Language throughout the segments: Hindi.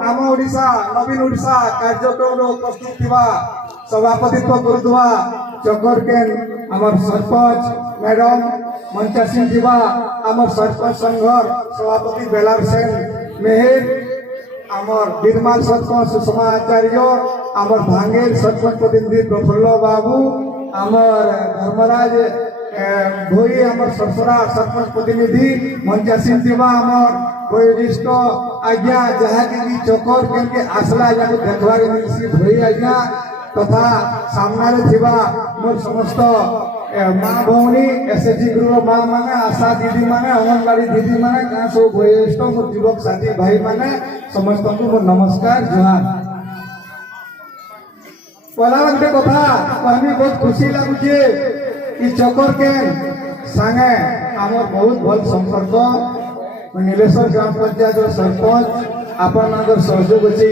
आम ओडिशा नवीन ओडिशा कार्यक्रम उपस्थित थिबा सभापतित्व करुवा चकर केन आमर सरपंच मैडम मंचा सिंह थिबा आमर सरपंच संघर सभापति बेलार सेन मेहर आमर बिरमाल सरपंच सुषमा आचार्य आमर भांगेर सरपंच प्रतिनिधि प्रफुल्ल बाबू आमर धर्मराज भोई आमर सरसरा सरपंच प्रतिनिधि मंचा सिंह थिबा आमर वयोज्येष्ठ आज्ञा जहाँ की चकर के आसला या देखवार मिलसी भोई आज्ञा तथा सामने थिबा मोर समस्त माँ भौणी एसएचजी ग्रुप माँ माने आशा दीदी माने अंगनवाड़ी दीदी माने गाँ सब वयोज्येष्ठ मोर युवक साथी भाई माने समस्त को मोर नमस्कार जुहार। पहला गोटे कथा कहमी बहुत खुशी लगुचे कि चकर के संगे आमर बहुत भल संपर्क नीलेश्वर ग्राम पंचायत सरपंच आपण सहयोग अच्छे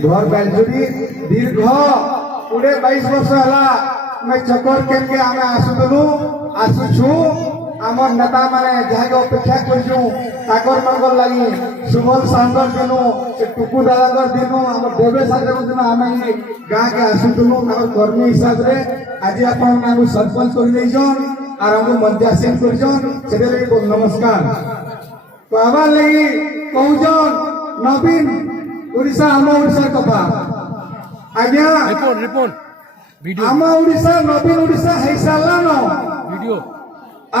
घर बालजुड़ी दीर्घ 22 वर्ष है मैं चकर के आमे आसुलु आसुछु आमर नेता माने जहाँ अपेक्षा कर मंगल लगी सुबल सांगर दिनु से टुकु दादा दिनु आम देवेश दिन आम गाँ के आसुलु कर्मी हिसाब से आज आप सरपंच कर आर मंचा सिंह कर नमस्कार कहबार लगी कहून नवीन ओडिशा आम ओडिशा कथा आज्ञा आम ओडिशा नवीन ओडिशा है सारान वीडियो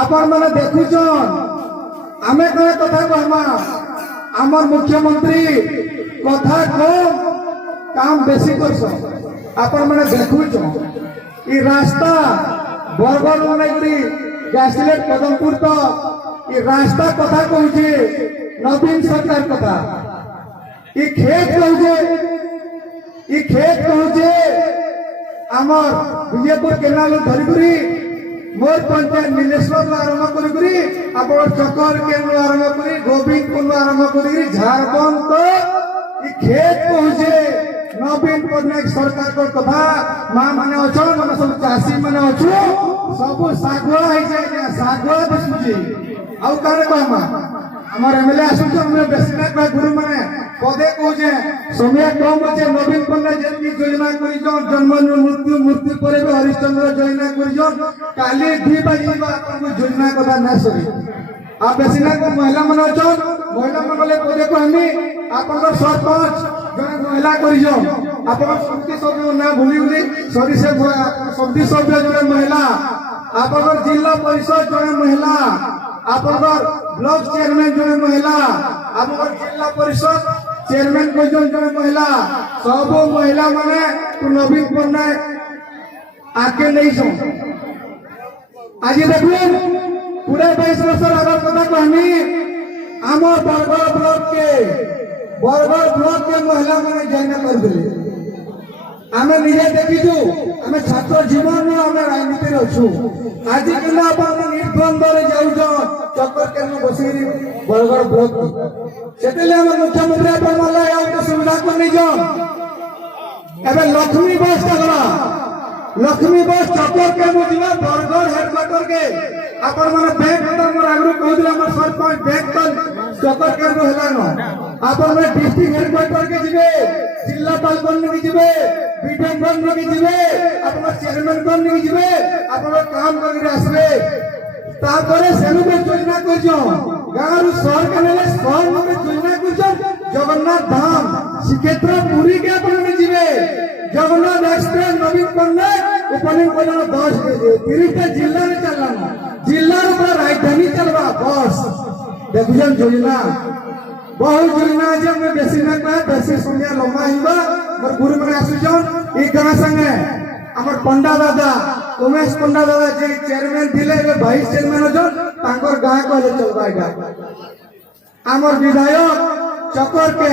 आपण मैंने देखुचन आमे कहे कथा कहमा आमर मुख्यमंत्री कथा कम काम बेसी करस आपण मैंने देखुचन ई रास्ता बरगढ़ बनैकरी गैसलेट पदमपुर तो ये रास्ता कथा कहूचे नवीन सरकार कथा ये खेत कहूचे आमर विजयपुर केनाल धरिकरी मोर पंचायत नीलेश्वर आरंभ करी आप चकर केन्द्र आरंभ कर गोविंद कुंड आरंभ कर झारखंड तो ये खेत कहूचे नवीन पट्टनायक सरकार को कथा माँ माने अच्छन आम सब चाषी मैंने अच्छु सब सागुआ सागुआ दिशुची आउ कहे कहमा आमर एमएलए आसुचे हमरे बेसी ना कह गुरु माने पदे कहूचे समय कम अच्छे नवीन पट्टनायक जेनकी योजना करिजन जन्म मृत्यु मृत्यु पर हरिश्चंद्र योजना करिजन काली 2 बजे आपन योजना कथा ना सरी आ बेसी ना महिला मन अच्छन महिला मन बोले पदे को हमी आपन सरपंच जने महिला करिजन आपन समिति सभ्य ना भूली भूली सरी से समिति सभ्य जने महिला आपन जिला परिषद जने महिला आपन ब्लॉक चेयरमैन जने महिला आपन जिला परिषद चेयरमैन को जने महिला सब महिला माने तो नवीन पट्टनायक आके नहीं सो आज देखुन पूरे 22 वर्ष आगर कथा कहनी आम बरगढ़ ब्लॉक के महिला मैंने जैन कर दिले आमे निजे देखीचु आमे छात्र जीवन में आमे राजनीति अच्छु आज के निर्द्वंद जाऊन चक्कर के बसी बरगढ़ ब्लॉक से मुख्यमंत्री सुविधा कर नहीं लक्ष्मी बस का लक्ष्मी बस चक्कर के मुझे बरगढ़ हेडक्वार्टर के आपण माने बैंक मोर आगु कहले हमर सरपंच बैंक चक्कर केन्द्र हेलान आपण माने डिस्ट्रिक्ट हेडक्वार्टर के जिबे जिल्लापाल बन के जिबे बीडीएम बन के जिबे आपण चेयरमैन बन के जिबे आपण काम कर आसबे तापरे सेनु पे योजना करजो गारू शहर के नेले शहर में योजना करजो जगन्नाथ धाम श्रीक्षेत्र पुरी के आपण जिबे जगन्नाथ एक्सप्रेस नवीन पट्टनायक ओपनिंग करना 30 जिला में चलना जिला पूरा राजधानी चलवा बस देखुन योजना बहुत योजना जे में बेसी ना कहे बेसी समय लंबा हिबा मोर गुरु माने आसुजन ई गां संगे हमर पंडा दादा उमेश पंडा दादा जे चेयरमैन थिले वाइस चेयरमैन अछन तांकर गां कहले चलबा इटा हमर विधायक चक्कर के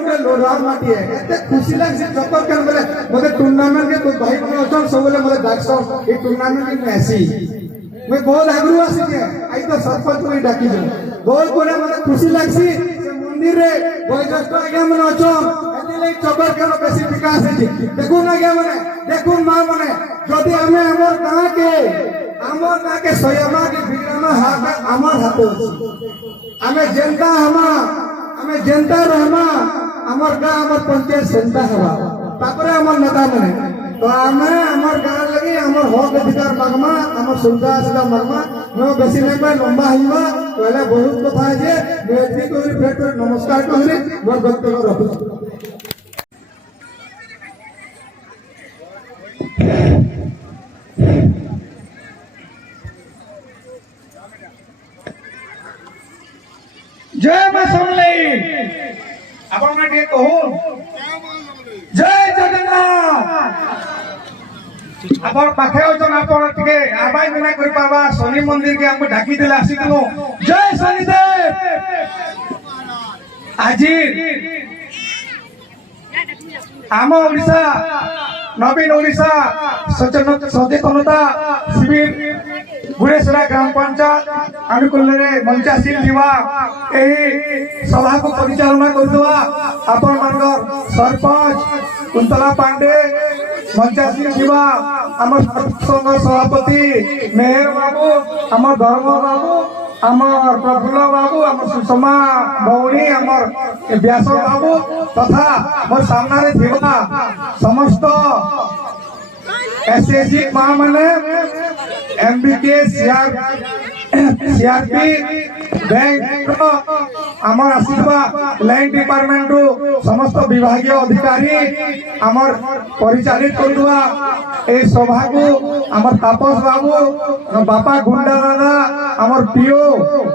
मुझे लोढ़ार माटी है एते खुशी लागे चक्कर के बोले मते टूर्नामेंट के भाई मन अछन सब बोले मते डाकसो ए टूर्नामेंट में ऐसी मैं बहुत आग्रह आसी के आई तो सरपंच को डाकी जो बहुत कोने मते खुशी लागसी से मंदिर रे वयोज्येष्ठ आज्ञा मन अछन एते ले चक्कर के बेसी विकास है देखो ना आज्ञा माने देखो मां माने जदी हमें हमर गां के सयमा के बिग्रामा हाथ हमर हाथ अछि हमें जनता रहमा आमर गाँ आमर पंचायत सेंटा हवा तापरे आमर नेता माने तो आमे आमर गाँ लगी आमर हक अधिकार मागमा आमर सुविधा असुविधा मागमा मैं बेसी नहीं पाए लंबा हिमा पहले बहुत कथा है जे मैं एथि कोरी फेर नमस्कार कहरी मोर वक्तव्य रखू जय मां समलेई आपण माटे कहू जय जगन्नाथ आपण पाखे होचन आपण टिके आवाज बिना करि पाबा शनि मंदिर के हमको ढाकी देला आसीतनो जय शनिदेव आजी आम ओडिशा नवीन ओडिशा सचेतनता शिविर गुड़ेसरा ग्राम पंचायत अनुकूल मंचासीन दिवा सभा को परिचालना करदवा आपण मानकर सरपंच कुंतला पांडे मंचासीन दिवा आम संघ सभापति मेहर बाबू आम धर्म बाबू आमर प्रफुल्ल बाबू आम सुषमा भौणी आमर व्यास बाबू तथा मोर सामने थिबा समस्त एसएसजी मां माने एमबीके सीआरपी बैंक आमर आसीबा लाइन डिपार्टमेंट रु समस्त विभागीय अधिकारी आमर परिचालित करदुआ ए सभा को आमर तापस बाबू बापा गुंडा दादा आमर पीओ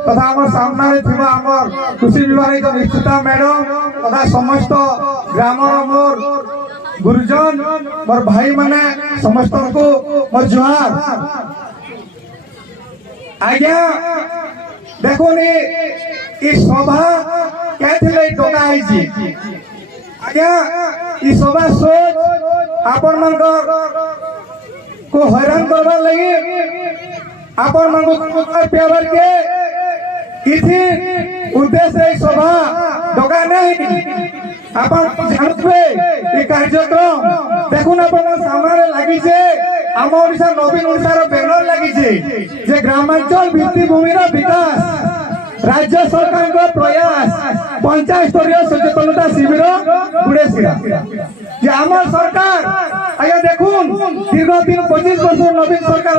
तथा आमर सामने थिबा आमर कृषि विभाग निश्चिता मैडम तथा समस्त ग्रामर मोर गुरुजन मोर भाई माने समस्त को मोर जुहार आज्ञा देखो नी इस सभा कैथिले टोका आइछि आज्ञा इस सभा सोच आपण मनकर को हैरान करबा लगी आपण मन को पेवर के इथि उद्देश्य इस सभा टोका नहीं आपण जानबे ई कार्यक्रम देखुन आपण सामने लागि छे आम ओडिशा नवीन ओडिशा बैनर लगी जे ग्रामांचल भित्तिभूमि विकास राज्य सरकार का प्रयास पंचायत स्तरीय सचेतनता शिविर गुड़ेसिरा जे आम सरकार आगे देखुन दीर्घ दिन 25 वर्ष नवीन सरकार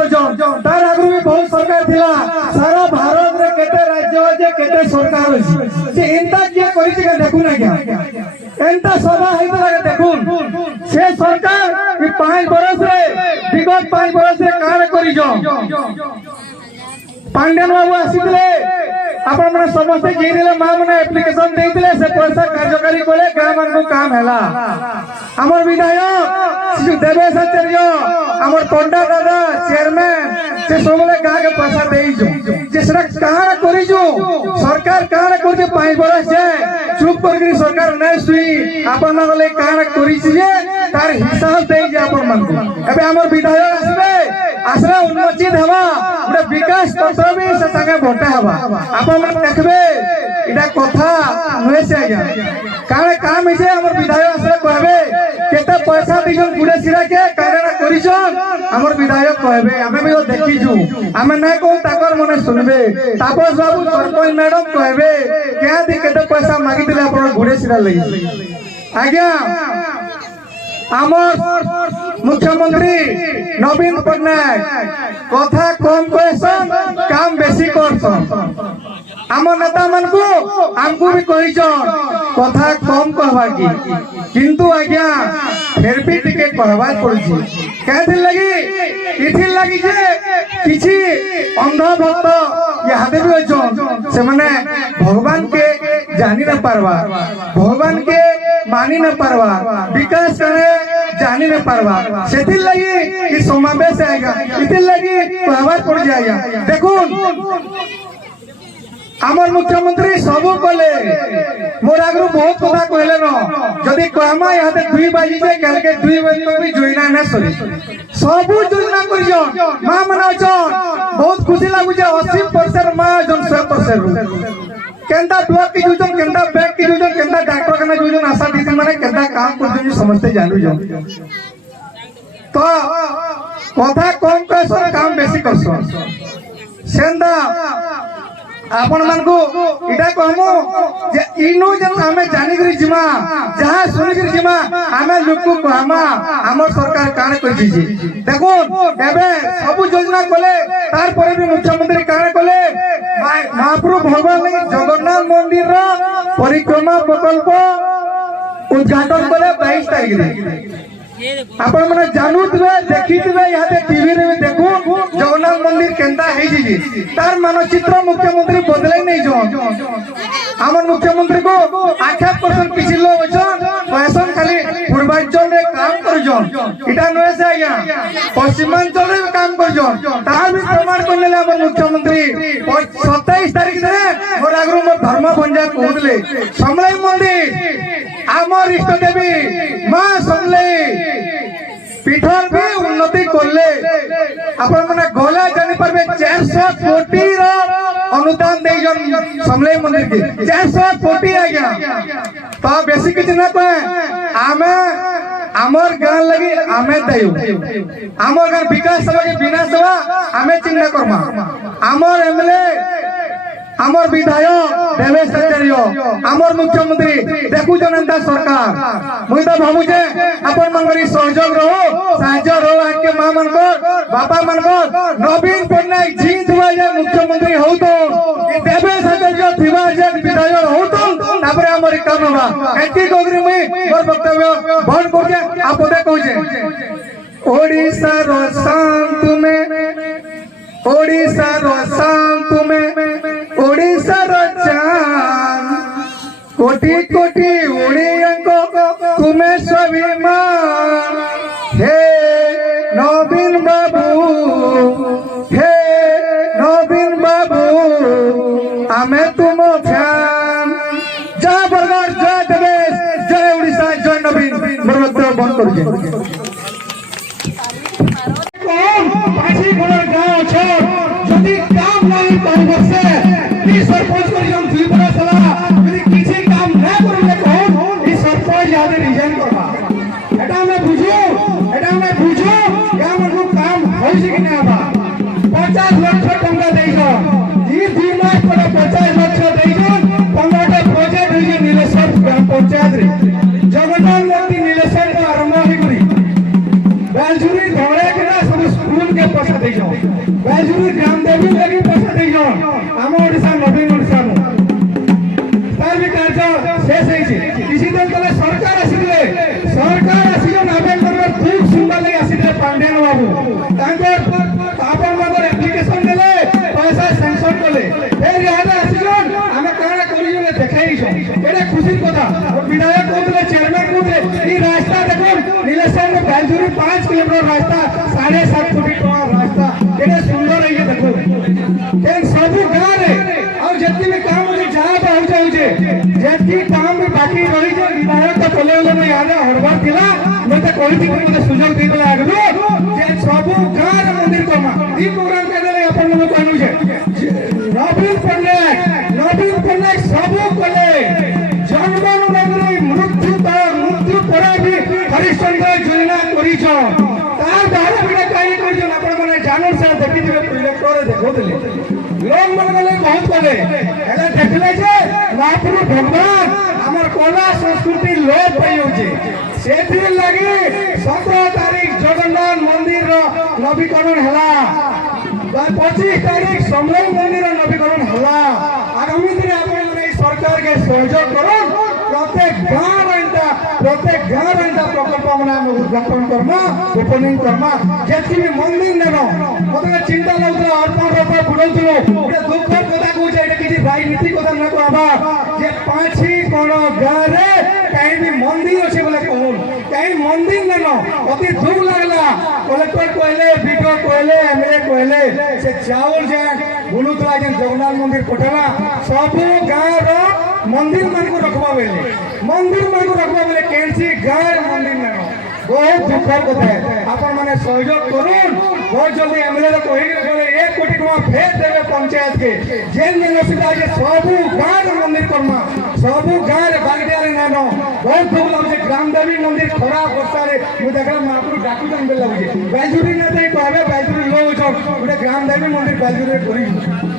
तार आगु भी बहुत सरकार थिला सारा भारत रे केते राज्य जे केते सरकार अछि जे इंता किए करि जे देखुन आज्ञा एंता सभा हेतला देखुन से सरकार ई 5 वर्ष रे विगत 5 वर्ष रे कार्य करि पांड्यन बाबू आसीले आपण माने समस्त गेरिले मां माने एप्लीकेशन देइतिले से पैसा कार्यकारी कोले गाम मन को काम हैला हमर विधायक श्री देवेश आचार्य हमर पंडा दादा चेयरमैन से सबले गा के पैसा देइजो जे सरा कहां करिजो सरकार कहां करजे 5 वर्ष से चुप करके सरकार नै सुई आपण नगले कहां करिछि जे तार हिसाब देइ जे आपण मन को एबे हमर विधायक आसबे आसरा उन्मोचित हवा उडा विकास पत्र भी से संगे भोटा हवा आपण मन देखबे इडा कथा नहे से आज्ञा काने काम हिसे हमर विधायक आसरा कहबे केते पैसा दिजन गुडे सिरा के कारणा करिछन हमर विधायक कहबे हमें भी देखि छु हमें नै को ताकर मने सुनबे तापस बाबू सरपंच मैडम कहबे क्या दी केते पैसा मागी दिले आपण गुडे सिरा लई आज्ञा आमर मुख्यमंत्री नवीन पटनायक कथा कम कहसन काम बेसी करसन आम नेता मन को हमको भी कहिछन कथा कम कहबा की किंतु आज्ञा फिर भी टिके कहबा पड़छि कैथि लगी इथि लगी जे किछि अंध भक्त यादे भी होछन से माने भगवान के जानि न पारवा भगवान के मानी न पारवा विकास करे जानी न पारवा सेथि लगी ई समावेश आएगा इथि लगी कहबा पड़ जाएगा देखुन आमर मुख्यमंत्री सबू कले मोर आगु बहुत कथा कहले न जदि कहमा याते 2 बाजी जे कल के 2 बजे तो भी जोइना न सरी सबू योजना करियो मां मना छन बहुत खुशी लागु जे 80% मां जन 100% केंदा ब्लॉक की जुजन केंदा बैंक की जुजन केंदा डॉक्टर कना जुजन आशा दीदी माने केंदा काम कर समझते जानू जो तो कथा कम करसो काम बेसी करसो सेंदा आपण मानकु इटा कहमु जे इनु जन हमें जानि करी जिमा जहां सुनि करी जिमा हमें लोक को कहमा हमर सरकार काने करछि जी देखो एबे सब योजना कोले तार परे भी मुख्यमंत्री काने कोले महाप्रभु भगवान लगी जगन्नाथ मंदिर रो परिक्रमा प्रकल्प उद्घाटन कोले 22 तारीख रे आपण माने जानूतबे देखितबे याते टीवी रे देखू जगन्नाथ मंदिर केंता हे जी तार मानचित्र मुख्यमंत्री बदलै नै जो हमर मुख्यमंत्री को 8% पिछि लो वचन पैसन खाली पूर्वांचल रे काम करजन इटा नय से आया पश्चिमांचल रे काम करजन तार भी प्रमाण करले हमर मुख्यमंत्री 27 तारीख रे मोर आगरो मोर धर्म पंजा कहले समलाई मंदिर हमर इष्ट देवी मां समलाई पीठर भी उन्नति करले आपण माने गोला जानि परबे 400 कोटी रो अनुदान दे जन समले मंदिर के 400 कोटी आ गया तो बेसी किछ न कहे आमे हमर गां लगी आमे दयु हमर गां विकास सभा के बिना सभा आमे चिंता करमा हमर एमएलए हमर विधायक देवेश आचार्य हमर मुख्यमंत्री देखु जनता सरकार मुई तो भाबु जे अपन मनगरी सहयोग रहो साहाय्य रहो आके मां मनकर बाबा मनकर नवीन पटनायक जी थवा जे मुख्यमंत्री हो तो देवेश आचार्य थिवा जे विधायक हो तो तापर हमर काम बा एती गोगरी मुई मोर वक्तव्य बंद कर जे आपदे कहू जे ओडिसा रो शांत में ओडिसा रो शांत में ओडिसा रो चांद कोटि कोटि उड़ियांको तुम्हें स्वाभिमान हे नवीन बाबू हे नवीन बाबू आमे तुम फैन जय बरगढ़ जय देवेश जय उड़ीसा जय नवीन बरगढ़ बंद कर पाछी गोड़ गांव छोड़ जदी काम नहीं कांग्रेस से ई सरपंच को जन दुईपरा सला यदि किसी काम न करले कोन ई सरपंच याद रिजाइन करबा एटा में बुझो या मन काम होई छै कि नै बा 50 लाख टका देइलो ई 2 लाख पर 50 लाख देइलो 15टा प्रोजेक्ट होई नीलेश्वर ग्राम पंचायत रे जगन्नाथ मंदिर नीलेश्वर को आरंभ होई करी बैलजुरी धोड़े के ना सब स्कूल के पैसा दे जाओ बैलजुरी ग्राम देवी लगी पैसा दे जाओ हम ओडिसा नवीन ओडिसा नो तार भी कार्य शेष है छी किसी दिन तले सरकार आसीले नावेल करबे खूब सुंदर लगे आसीले पांडेन बाबू तांको आपन मगर एप्लीकेशन देले पैसा सैंक्शन करले फेर यादा आसीजन हमें काना करियो ने देखाई छो एटा खुशी कथा विधायक कोतले चेयरमैन कोतले ई रास्ता देखो नीलेश्वर में बैलजुरी 5 किलोमीटर रास्ता 7.5 कोटी टका रास्ता केने सुंदर है ये देखो केन सब गांव रे और जत्ती में काम होजे जहां पहुंचे जत्ती काम में बाकी रही जे विधायक तो चले में याद हरबार दिला मैं तो कोई भी मुझे सुझाव दे देला आगलो जे सब गांव मंदिर को ई प्रोग्राम के देले अपन लोग कहनु जे नवीन पटनायक सब कोले जन्मनु नगरी मृत्यु परे भी हरिश्चंद्र योजना करिछ तार बारे बिना काई करिछ आपण माने जानन से देखि दिबे प्रोजेक्टर देखो देले लोग मन गले बहुत कोले एला देखले जे महाप्रभु भगवान हमर कला संस्कृति लोप पई होजे सेथि लागि 17 तारीख जगन्नाथ मंदिर रो नवीकरण हला 25 तारीख समलाई मंदिर रो नवीकरण हला आगामी दिन आपण माने सरकार के सहयोग करो प्रत्येक गांव रंता प्रकल्प मना उद्घाटन करमा ओपनिंग करमा जेति भी मंदिर नेनो मतलब चिंता लगुला अर्पण रूप बुडौतलो एटा दुख कथा कहू एटा किछि राजनीति कथा न कहबा जे पाछी कोन गां रे कहीं भी मंदिर अछि बोले कोन कहीं मंदिर नेनो अति दुख लागला कलेक्टर कहले बीडीओ कहले एमएलए कहले से चावल जे बुलुतला जे जगन्नाथ मंदिर पठला सब गां रो मंदिर मन को रखबा बेले केनसी गाय मंदिर नेनो बहुत दुखर कथा है आपण माने सहयोग करून बहुत जल्दी एमएलए रो कहि गले 1 कोटी टका फेर देबे पंचायत के जेन यूनिवर्सिटी जे सब गाय मंदिर करमा सब गाय बागडिया रे नेनो बहुत दुख लागजे ग्राम देवी मंदिर खराब अवस्था रे मु देखला मापुर डाकू जन बेल लागजे बैजुरी न दे कहबे बैजुरी लो छ ग्राम देवी मंदिर बैजुरी करी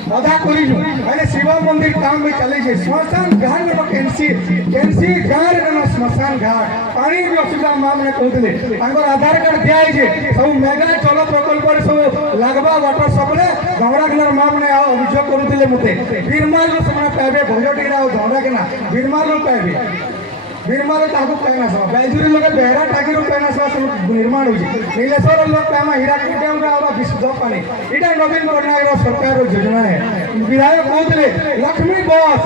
अधा करूँ मैंने शिव मंदिर काम भी चले श्मशान घाट कैंसी कैंसी गाँव श्मशान घाट पानी भी असुविधा माँ मैंने कहते आधार कार्ड दिखाई सब मेगा जल प्रकल्प सब लगवा वाटर सप्लाय धमरा किनार माँ मैंने अभियोग करुले मत बीरमाल पाइबे भंजटी धमरा किना बीरमाल पाइबे बीरमाल पैना सभा बैजुरी लोग बेहरा टाकी पैना सभा सब निर्माण होती नीलेश्वर लोग पैमा हीराकुद डैम विशुद्ध पानी यहाँ नवीन पट्टनायक सरकार योजना है विधायक कहते लक्ष्मी बस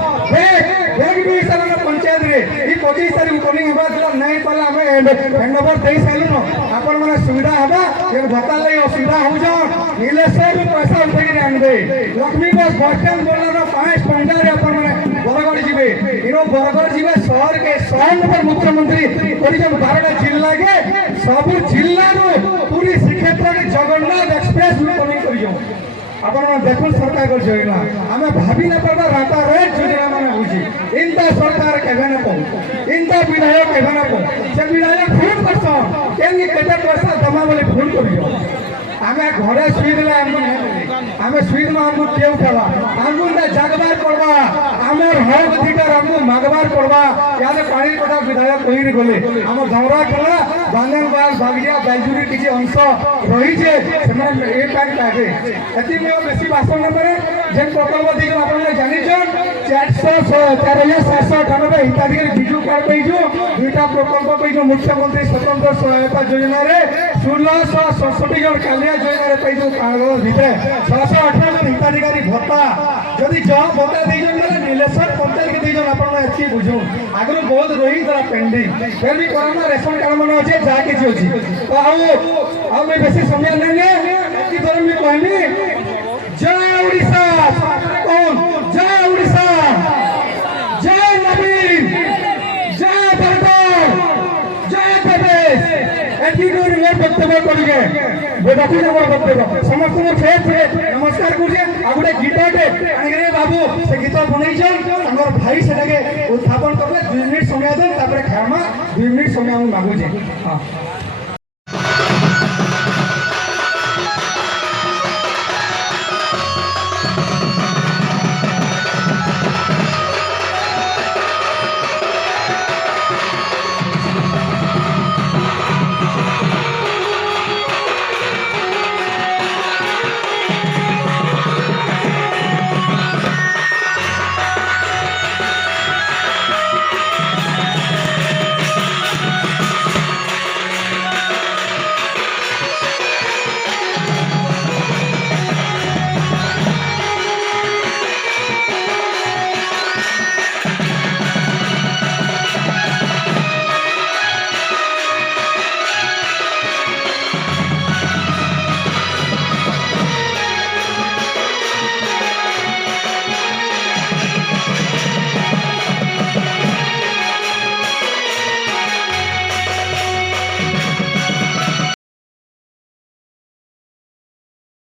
बैग भी हिसाब से पंचायत रे 25 तारीख ओपनिंग होगा नहीं पाला आम हैंडओवर दे सारूँ आपण मैंने सुविधा होगा ये भत्ता लगे असुविधा हो नीलेश्वर पैसा उठे आनबे लक्ष्मी बस बस स्टैंड बोलना 5 पंजाब मैंने बरगढ़ जी इन बरगढ़ जी शहर के 100 नंबर मुख्यमंत्री 12टा जिला के सब जिला पूरी श्रीक्षेत्र में जगन्नाथ एक्सप्रेस ओपनिंग कर देखो सरकार योजना आम भाभी ना पार्बा राता रेट योजना मैंने हूँ इंता सरकार केवे ना पाऊ इंता विधायक केवे ना पाऊ से विधायक फोन करसन केंगे केते पैसा जमा बोले फोन करियो आमे घरे सुई देले आमे सुई में हमको के उठावा हमको जागबार पड़वा आमर हक अधिकार हमको मागबार पड़वा यादे पानी कथा विधायक कही गले आम धमरा कला बांगनबाग बागिया बैजुरी किसी अंश रही से ए पानी पाइबे एति में बेसी भाषण न करे जेन प्रकल्प दिगो आपन जानि छन 4798 हिताधिकारी बिजू कार्ड पैजो दुईटा प्रकल्प पैजो मुख्यमंत्री स्वतंत्र सहायता योजना रे 1667 जन कालिया योजना रे पैजो कागज भितर 618 जन हिताधिकारी भत्ता जदि जह भत्ता देजन माने नीलेश्वर पंचायत के देजन आपन एति बुझो आगरो बहुत रही जरा पेंडिंग फिर भी कोरोना रेशन कार्ड मन अछि जा किछि अछि तो आउ मैं बेसी समय लेंगे कि तरह में कहनी जय उड़ीसा कौन जय उड़ीसा जय नवीन जय बरगढ़ जय प्रदेश एति मोर वक्तव्य करिगे बेदाती मोर वक्तव्य समस्त मोर फेर नमस्कार करिए आ गुटे गीतटे आनिगे बाबू से गीत बनैछन हमर भाई सेटाके उत्थापन करले 2 मिनिट समय देन तापर खामा 2 मिनिट समय हम मागु जे हां